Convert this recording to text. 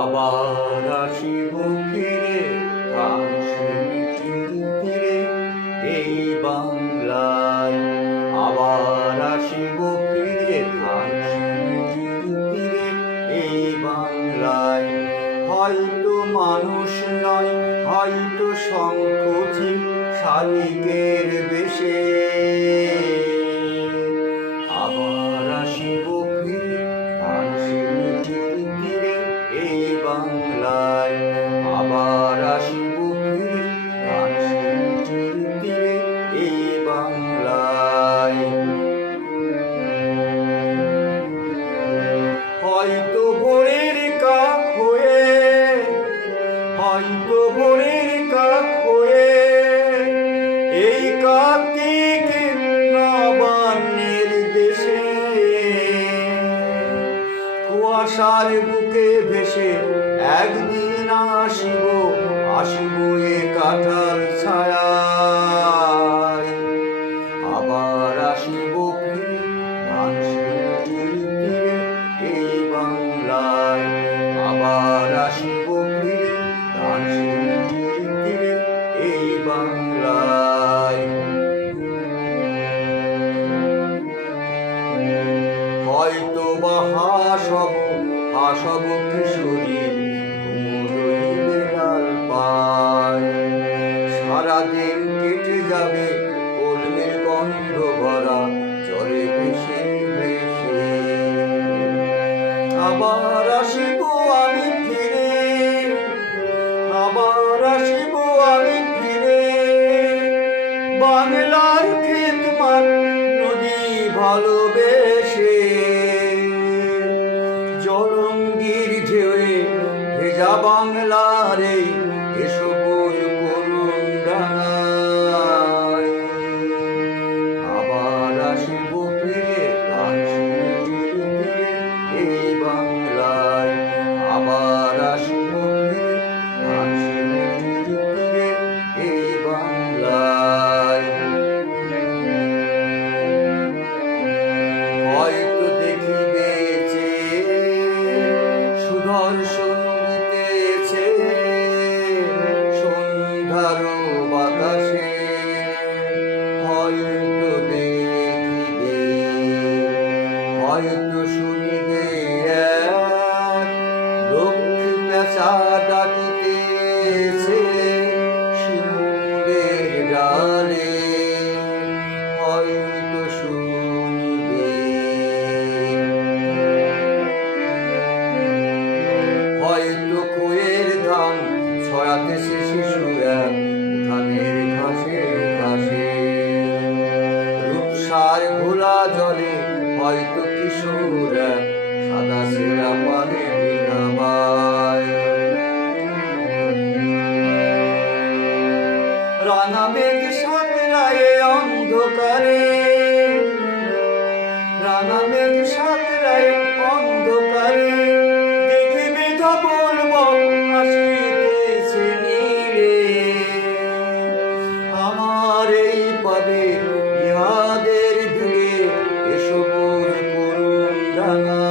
আবার আসিব ফিরে ফিরে এই বাংলায়। আবার আসিব ফিরে ফিরে এই বাংলায়। হয়তো মানুষ নয়, হয়তো শঙ্খচিল শালিকের বেশে। আবার আসিব ফিরে ফিরে এই বাংলায়। আবার আসিব ফিরে এই বাংলায়। হয়তো ভোরের কাক হয়ে, হয়তো ভোরের কাক হয়ে এই কার্তিক নবান্নের দেশে। কুয়াশার বুকে ভেসে একদিন আসিব, আসিব এ কাঁঠাল ছায়ায়। আবার আসিব ফিরে এই বাংলায়। আবার আসিব ফিরে এই বাংলায়। হয়তো বা হাসব কিশোরীর ঘুমোরই বেড়াল পায়। সারাদিন কেটে যাবে কলমের গন্ধ ভরা জলে ভেসে ভেসে। আবার আসিব আমি ফিরে, আবার আসিব আমি ফিরে বাংলার ক্ষেত মাঠ নদী ভালোবেসে। জলঙ্গির ঢেউয়ে ভেজা বাংলার এই সবুজ করুণ ডাঙায়। আবার আসিব ফিরে এই বাংলায়। আবার আসিব ফিরে এই বাংলায়। হয়তো দেখিবে সুদর্শন গীতেছে সন্ধ্যার বাতাসে। হয়তো দেখিবে, হয়তো শুনিবে এক লক্ষ্মী পেঁচা ডাকিতেছে শিমুলের ডালে। হয়তো শুনিবে, হয়তো কুয়ের ধান ছড়াতেছে শিশু এক ধানের ঘাসে ঘাসে। রূপসার ঘোলা জলে হয়তো কিশোর এক সাদা সেরা পানে বিনামায়। রাঙা মেঘ সাঁতরায় অন্ধকারে, রাঙা মেঘ সাঁতরায় অন্ধকারে। দেখিবে ধবল বক আসিতেছে নীরে। আমার এই পাবে ইহাদের ভিড়ে এ সবুজ করুণ ডাঙা।